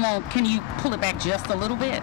Can you pull it back just a little bit?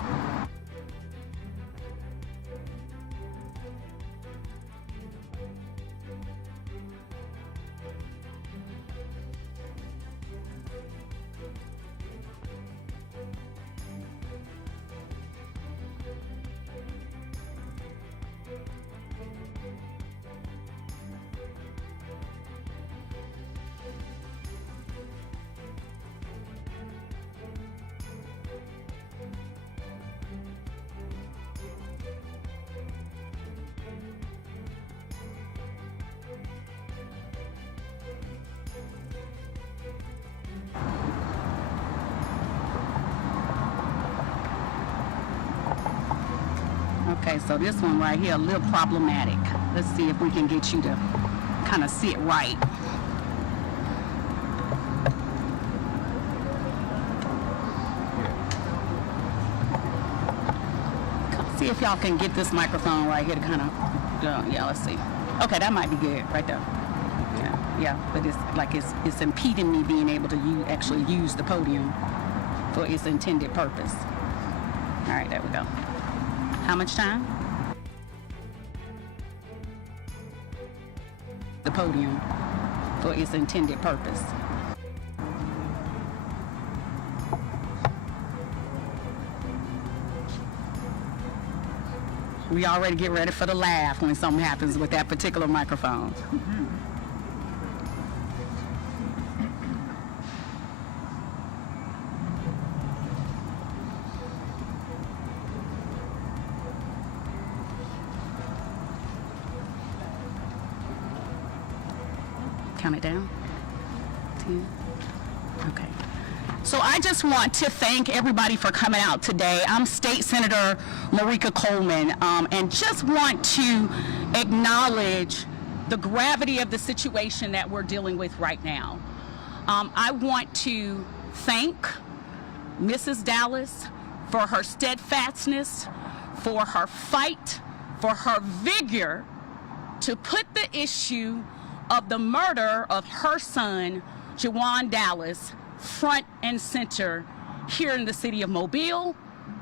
Okay, so this one right here, a little problematic. Let's see if we can get you to kind of sit right. See if y'all can get this microphone right here to kind of, yeah, let's see. Okay, that might be good right there. Yeah, but it's like it's impeding me being able to actually use the podium for its intended purpose. All right, there we go. How much time? The podium for its intended purpose. We already get ready for the laugh when something happens with that particular microphone. Count it down. 10. Okay. So I just want to thank everybody for coming out today. I'm State Senator Marika Coleman, and just want to acknowledge the gravity of the situation that we're dealing with right now. I want to thank Mrs. Dallas for her steadfastness, for her fight, for her vigor to put the issue of the murder of her son, Jawan Dallas, front and center here in the city of Mobile,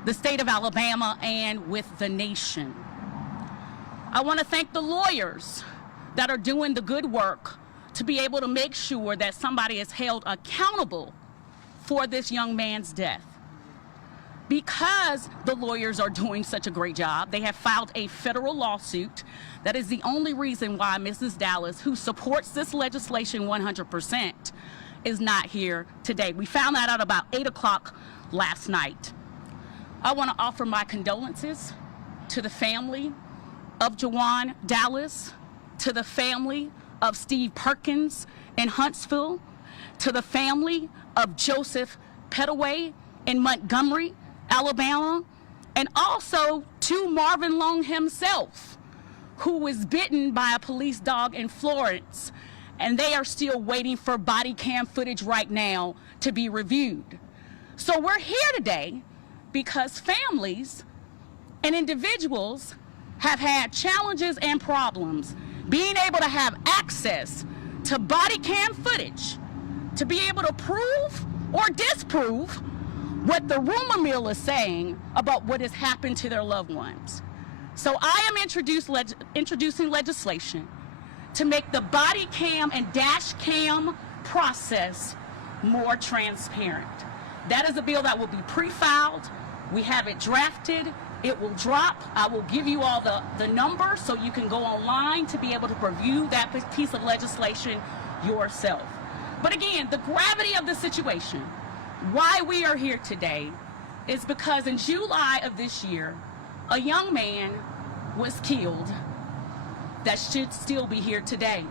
the state of Alabama, and with the nation. I want to thank the lawyers that are doing the good work to be able to make sure that somebody is held accountable for this young man's death. Because the lawyers are doing such a great job, they have filed a federal lawsuit. That is the only reason why Mrs. Dallas, who supports this legislation 100%, is not here today. We found that out about 8 o'clock last night. I want to offer my condolences to the family of Jawan Dallas, to the family of Steve Perkins in Huntsville, to the family of Joseph Pettaway in Montgomery, Alabama, and also to Marvin Long himself, who was bitten by a police dog in Florence, and they are still waiting for body cam footage right now to be reviewed. So we're here today because families and individuals have had challenges and problems being able to have access to body cam footage to be able to prove or disprove what the rumor mill is saying about what has happened to their loved ones. So I am introducing legislation to make the body cam and dash cam process more transparent. That is a bill that will be pre-filed. We have it drafted. It will drop. I will give you all the numbers so you can go online to be able to review that piece of legislation yourself. But again, the gravity of the situation, why we are here today, is because in July of this year, a young man was killed that should still be here today.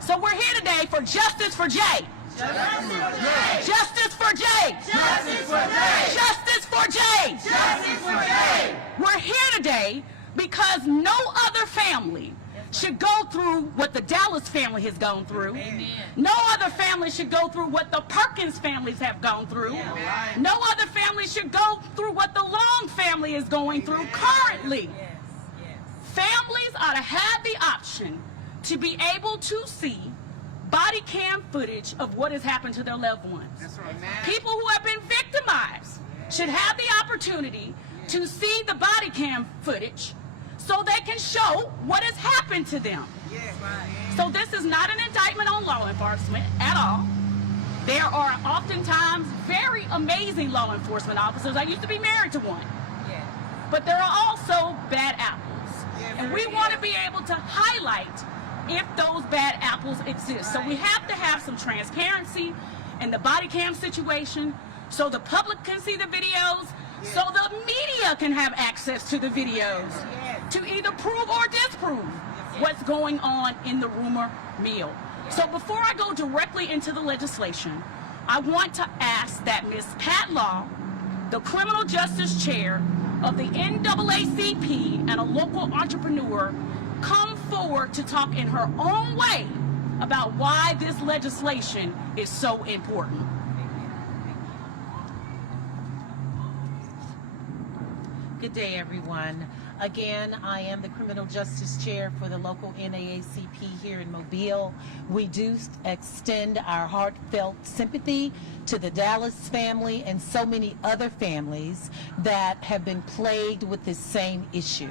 So we're here today for justice for Jay. Justice for Jay. Justice for Jay. Justice for Jay. Justice for Jay. We're here today because no other family should go through what the Dallas family has gone through. Amen. No other family should go through what the Perkins families have gone through. Yeah. No other family should go through what the Long family is going through currently. Yes. Yes. Families ought to have the option to be able to see body cam footage of what has happened to their loved ones. That's right. People who have been victimized should have the opportunity to see the body cam footage so they can show what has happened to them. So this is not an indictment on law enforcement at all. There are oftentimes very amazing law enforcement officers. I used to be married to one. But there are also bad apples. And we want to be able to highlight if those bad apples exist. So we have to have some transparency in the body cam situation so the public can see the videos, so the media can have access to the videos to either prove or disprove what's going on in the rumor mill. So before I go directly into the legislation, I want to ask that Ms. Pat Law, the Criminal Justice Chair of the NAACP and a local entrepreneur, come forward to talk in her own way about why this legislation is so important. Good day, everyone. Again, I am the Criminal Justice Chair for the local NAACP here in Mobile. We do extend our heartfelt sympathy to the Dallas family and so many other families that have been plagued with this same issue.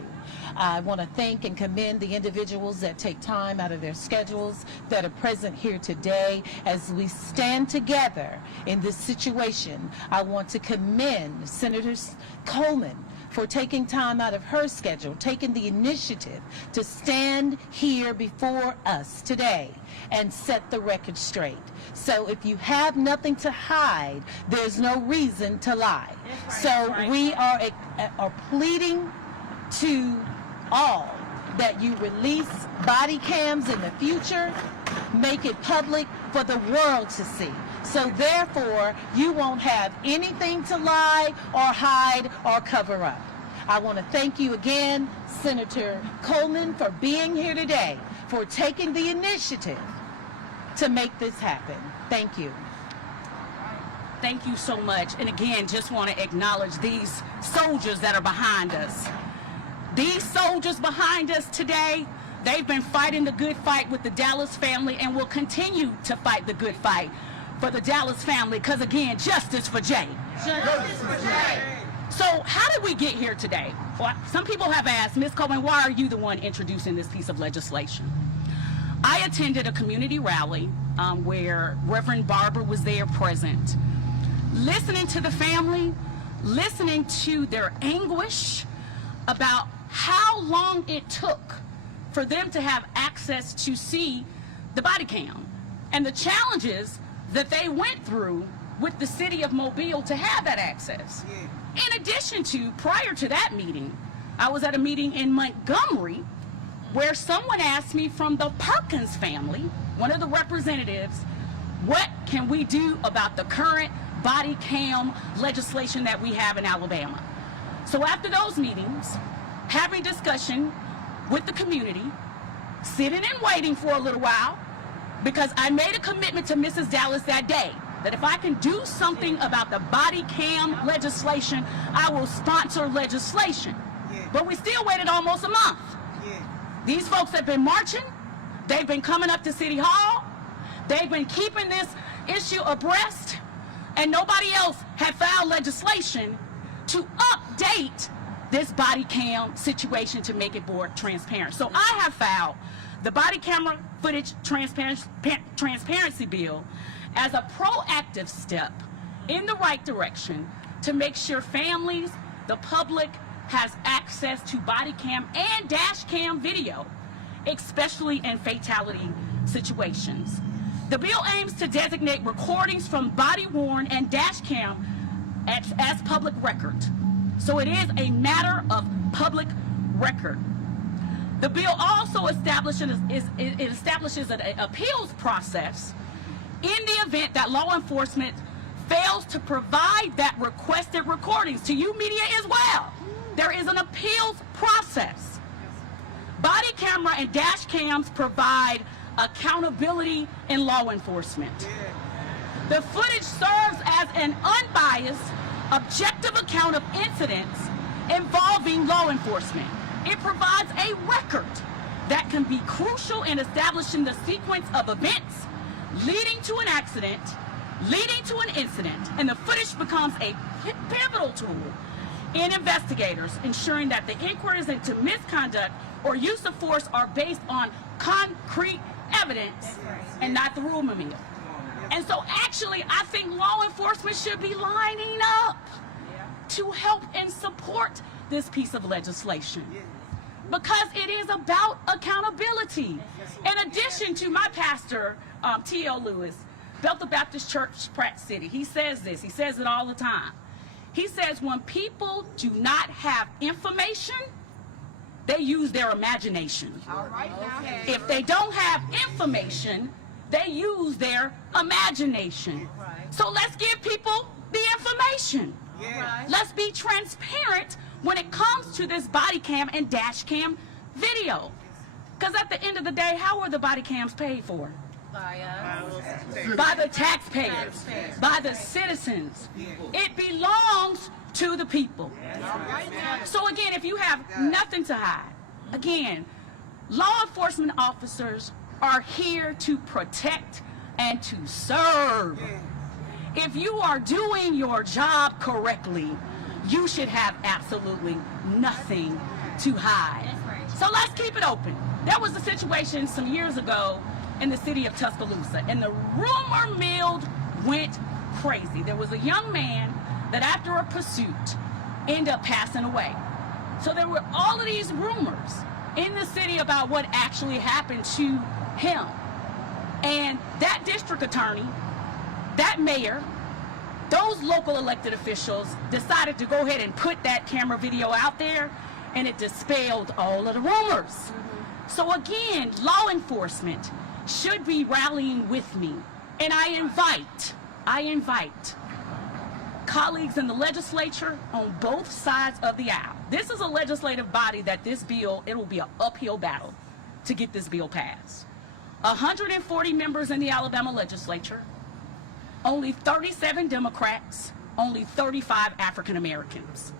I want to thank and commend the individuals that take time out of their schedules that are present here today as we stand together in this situation. I want to commend Senator Coleman for taking time out of her schedule, taking the initiative to stand here before us today and set the record straight. So if you have nothing to hide, there's no reason to lie. So we are pleading to all that you release body cams in the future, make it public for the world to see. So therefore, you won't have anything to lie or hide or cover up. I want to thank you again, Senator Coleman, for being here today, for taking the initiative to make this happen. Thank you. Thank you so much. And again, just want to acknowledge these soldiers that are behind us. These soldiers behind us today, they've been fighting the good fight with the Dallas family and will continue to fight the good fight for the Dallas family, because again, justice for Jay. Justice for Jay. So how did we get here today? Well, some people have asked, Ms. Coleman, why are you the one introducing this piece of legislation? I attended a community rally where Reverend Barber was there present, listening to the family, listening to their anguish about how long it took for them to have access to see the body cam and the challenges that they went through with the city of Mobile to have that access. In addition to, prior to that meeting, I was at a meeting in Montgomery where someone asked me from the Perkins family, one of the representatives, what can we do about the current body cam legislation that we have in Alabama? So after those meetings, having discussion with the community, sitting and waiting for a little while, because I made a commitment to Mrs. Dallas that day that if I can do something about the body cam legislation, I will sponsor legislation. But we still waited almost a month. These folks have been marching. They've been coming up to City Hall. They've been keeping this issue abreast, and nobody else had filed legislation to update this body cam situation to make it more transparent. So I have filed the body camera footage transparency bill as a proactive step in the right direction to make sure families, the public, has access to body cam and dash cam video, especially in fatality situations. The bill aims to designate recordings from body-worn and dash cam as public record. So it is a matter of public record. The bill also establishes an appeals process in the event that law enforcement fails to provide that requested recordings to you media as well. There is an appeals process. Body camera and dash cams provide accountability in law enforcement. The footage serves as an unbiased, objective account of incidents involving law enforcement. It provides a record that can be crucial in establishing the sequence of events leading to an accident leading to an incident, and the footage becomes a pivotal tool in investigators ensuring that the inquiries into misconduct or use of force are based on concrete evidence and not the rumor mill. And so actually, I think law enforcement should be lining up to help and support this piece of legislation, because it is about accountability. In addition to my pastor, T.L. Lewis, Bethel Baptist Church, Pratt City, he says this, he says it all the time. He says when people do not have information, they use their imagination. All right, now. If they don't have information, they use their imagination. So let's give people the information. Let's be transparent when it comes to this body cam and dash cam video. Because at the end of the day, how are the body cams paid for? By the taxpayers, by the citizens. It belongs to the people. So again, if you have nothing to hide, again, law enforcement officers are here to protect and to serve. If you are doing your job correctly, you should have absolutely nothing to hide. So let's keep it open. There was a situation some years ago in the city of Tuscaloosa, and the rumor mill went crazy. There was a young man that after a pursuit ended up passing away. So there were all of these rumors in the city about what actually happened to him. And that district attorney, that mayor, those local elected officials decided to go ahead and put that camera video out there, and it dispelled all of the rumors. So again, law enforcement should be rallying with me. And I invite colleagues in the legislature on both sides of the aisle. This is a legislative body that this bill, it will be an uphill battle to get this bill passed. 140 members in the Alabama legislature, only 37 Democrats, only 35 African Americans.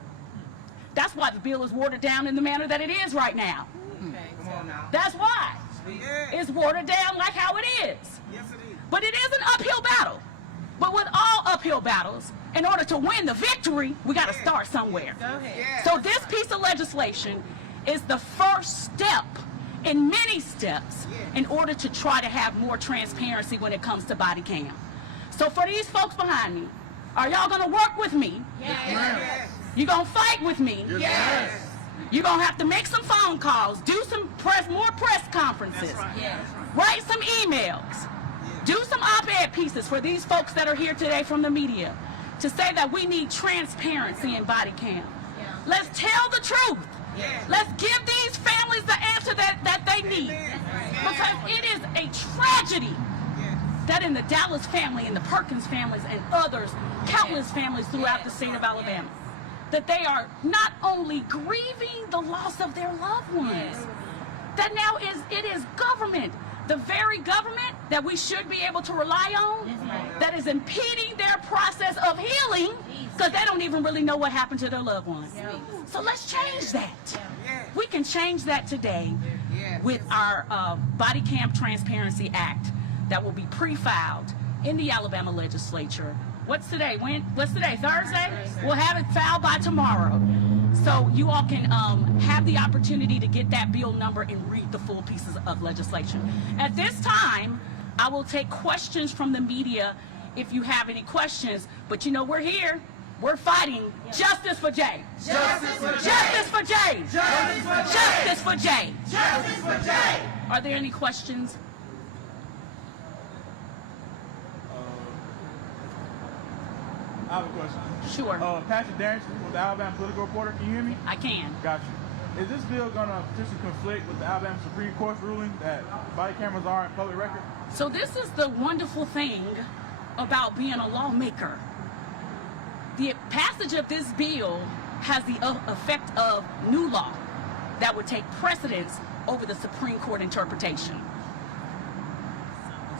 That's why the bill is watered down in the manner that it is right now. That's why. It's watered down like how it is. But it is an uphill battle. But with all uphill battles, in order to win the victory, we got to start somewhere. So this piece of legislation is the first step in many steps in order to try to have more transparency when it comes to body cam. So for these folks behind me, are y'all going to work with me? You going to fight with me? You're going to have to make some phone calls, do some more press conferences, write some emails, do some op-ed pieces for these folks that are here today from the media to say that we need transparency in body cam. Let's tell the truth. Let's give these families the answer that they need. Because it is a tragedy that in the Dallas family and the Perkins families and others, countless families throughout the state of Alabama, that they are not only grieving the loss of their loved ones, that now it is government, the very government that we should be able to rely on, that is impeding their process of healing because they don't even really know what happened to their loved ones. So let's change that. We can change that today with our Body Cam Transparency Act that will be pre-filed in the Alabama legislature. What's today? What's today? Thursday? We'll have it filed by tomorrow. So you all can have the opportunity to get that bill number and read the full pieces of legislation. At this time, I will take questions from the media if you have any questions. But you know, we're here. We're fighting justice for Jay. Justice for Jay. Justice for Jay. Justice for Jay. Justice for Jay. Are there any questions? I have a question. Sure. Patrick Darrington with the Alabama Political Reporter. Can you hear me? I can. Got you. Is this bill going to potentially conflict with the Alabama Supreme Court's ruling that body cameras aren't public record? So this is the wonderful thing about being a lawmaker. The passage of this bill has the effect of new law that would take precedence over the Supreme Court interpretation.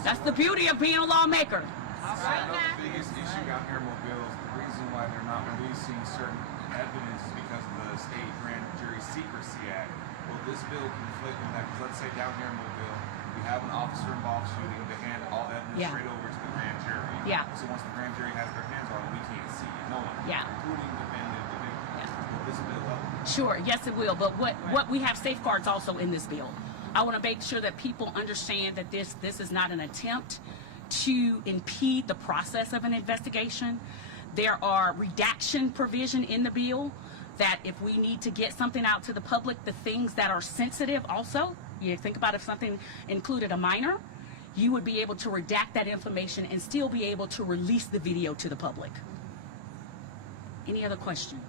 That's the beauty of being a lawmaker. The biggest issue out here in Mobile is the reason why they're not releasing certain evidence is because of the state grand jury secrecy act. Well, this bill conflict with that because let's say down here in Mobile we have an officer-involved shooting, they hand all evidence Yeah. straight over to the grand jury. Yeah. So once the grand jury has their hands on it, we can't see it. No one, Yeah. including the defendant, the victim. Yeah. Will this bill help? Sure, yes it will, but what we have safeguards also in this bill. I want to make sure that people understand that this is not an attempt to impede the process of an investigation. There are redaction provision in the bill that if we need to get something out to the public, the things that are sensitive also, you think about if something included a minor, you would be able to redact that information and still be able to release the video to the public. Any other questions?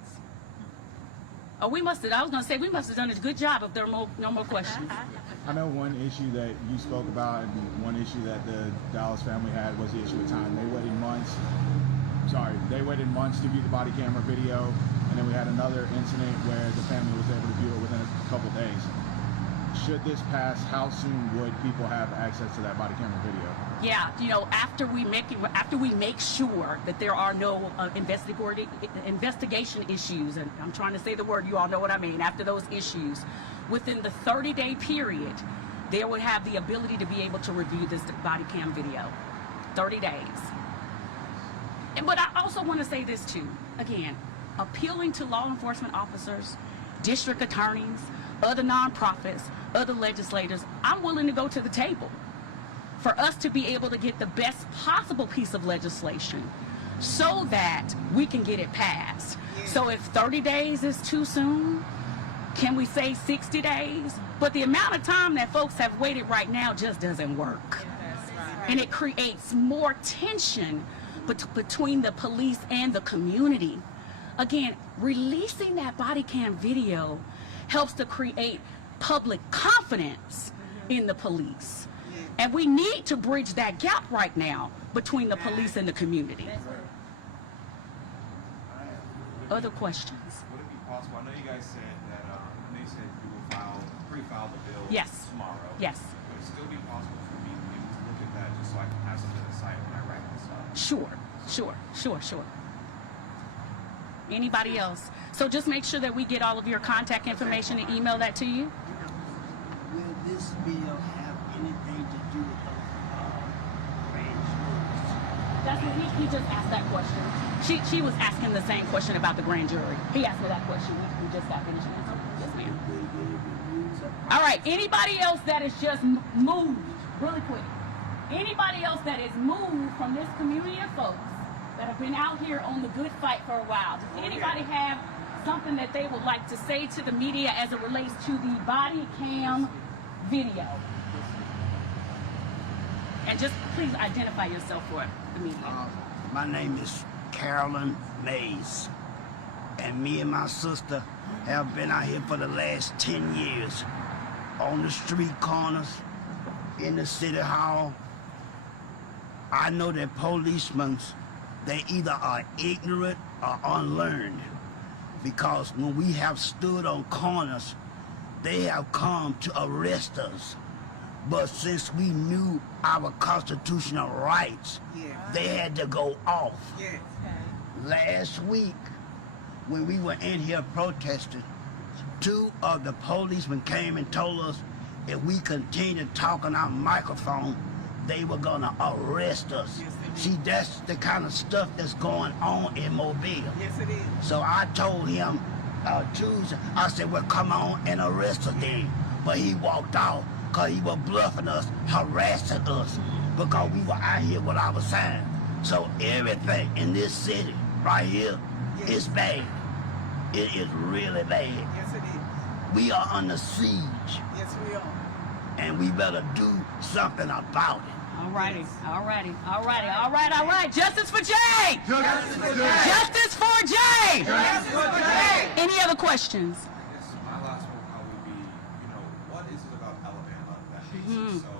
Oh, I was going to say, we must have done a good job if there are no more questions. I know one issue that you spoke about and one issue that the Dallas family had was the issue of time. They waited months to view the body camera video, and then we had another incident where the family was able to view it within a couple days. Should this pass, how soon would people have access to that body camera video? Yeah, after we make sure that there are no investigation issues, and I'm trying to say the word, you all know what I mean, after those issues, within the 30-day period, they would have the ability to be able to review this body cam video. 30 days. But I also want to say this too, again, appealing to law enforcement officers, district attorneys, other nonprofits, other legislators, I'm willing to go to the table for us to be able to get the best possible piece of legislation so that we can get it passed. So if 30 days is too soon, can we say 60 days? But the amount of time that folks have waited right now just doesn't work. And it creates more tension between the police and the community. Again, releasing that body cam video helps to create public confidence in the police. And we need to bridge that gap right now between the police and the community. Other questions? Would it be possible? I know you guys said that they said you will pre-file the bill Yes. tomorrow. Yes. Would it still be possible for me to be able to look at that just so I can have something to cite when I write this up? Sure. Anybody else? So just make sure that we get all of your contact information and email that to you. Will this bill have anything to do with the grand juries? That's what he just asked that question. She was asking the same question about the grand jury. He asked me that question. We just got finished answering. Yes, ma'am. All right. Anybody else that is just moved, really quick? Anybody else that is moved from this community of folks that have been out here on the good fight for a while? Does anybody have something that they would like to say to the media as it relates to the body cam video? And just please identify yourself for the media. My name is Carolyn Mays, and me and my sister have been out here for the last 10 years, on the street corners, in the city hall. I know that policemen, they either are ignorant or unlearned, because when we have stood on corners, they have come to arrest us. But since we knew our constitutional rights, they had to go off. Last week, when we were in here protesting, 2 of the policemen came and told us if we continued talking on our microphone, they were gonna arrest us. See, that's the kind of stuff that's going on in Mobile. Yes, it is. So I told him Tuesday, I said, well, come on and arrest us then. But he walked out because he was bluffing us, harassing us, because we were out here with our sign. So everything in this city right here is bad. It is really bad. Yes, it is. We are under siege, Yes, we are. and we better do something about it. All righty. Justice for Jay! Justice for Jay! Any other questions? I guess my last one will probably be, what is it about Alabama that makes it so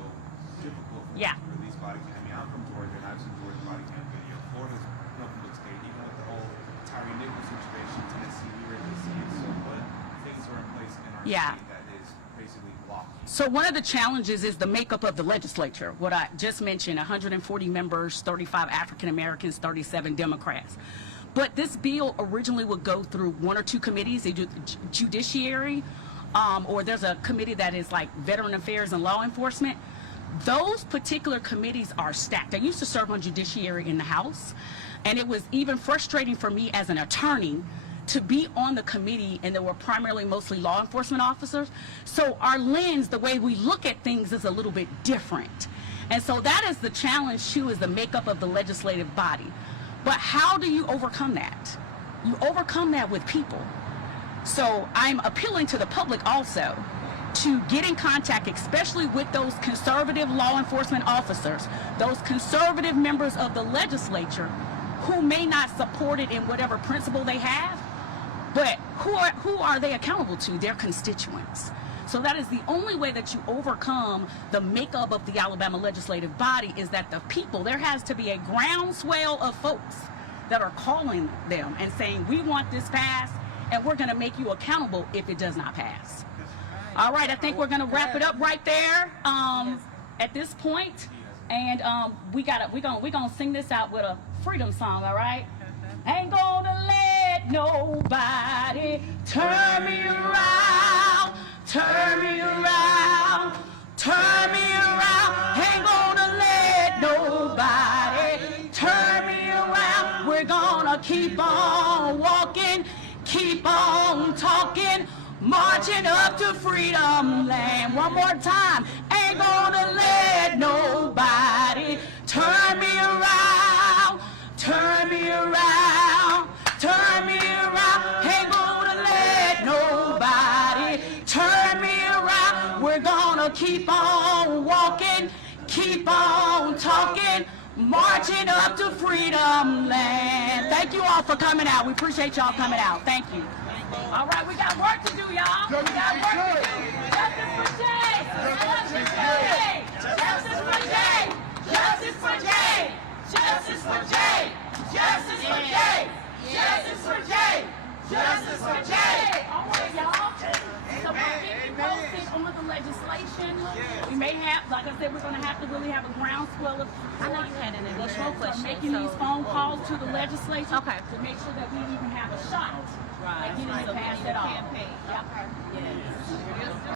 difficult for Yeah. us to release body cam? I mean, I'm from Georgia, and I've seen Georgia body cam video. Florida's no public state, even with the whole Tyree Nichols situation, Tennessee, we were able to see it. So what things are in place in our Yeah. state that is basically blocked? So one of the challenges is the makeup of the legislature. What I just mentioned, 140 members, 35 African Americans, 37 Democrats. But this bill originally would go through 1 or 2 committees, either judiciary, or there's a committee that is like veteran affairs and law enforcement. those particular committees are stacked. I used to serve on Judiciary in the House, and it was even frustrating for me as an attorney to be on the committee, and there were primarily mostly law enforcement officers. So our lens, the way we look at things, is a little bit different. And so that is the challenge too, is the makeup of the legislative body. But how do you overcome that? You overcome that with people. So I'm appealing to the public also to get in contact, especially with those conservative law enforcement officers, those conservative members of the legislature who may not support it in whatever principle they have, but who are they accountable to? Their constituents. So that is the only way that you overcome the makeup of the Alabama legislative body, is that the people, there has to be a groundswell of folks that are calling them and saying, we want this passed, and we're going to make you accountable if it does not pass. All right, I think we're going to wrap it up right there at this point. And we're gonna sing this out with a freedom song, all right? Ain't gonna let nobody turn me around, turn me around, turn me around. Ain't gonna let nobody turn me around. We're gonna keep on walking, keep on talking, marching up to freedom land. One more time. Ain't gonna let nobody turn me around, turn me around, turn me around. Ain't gonna let nobody turn me around. We're gonna keep on walking, keep on talking, marching up to freedom land. Thank you all for coming out. We appreciate y'all coming out. Thank you. All right, we got work to do, y'all. We got work to do. Justice for Jay. Justice for Jay. Justice for Jay. Justice for Jay. Justice for Jay. Justice for Jay. Justice for Jay. Justice for Jay. All right, y'all. So we're getting posted on the legislation. We may have, like I said, we're going to have to really have a groundswell of. I know you had an additional question. Making these phone calls to the legislature. Okay. To make sure that we even have a shot. Right. Like, you know, So pass we need it a off. campaign. Yep. Yes.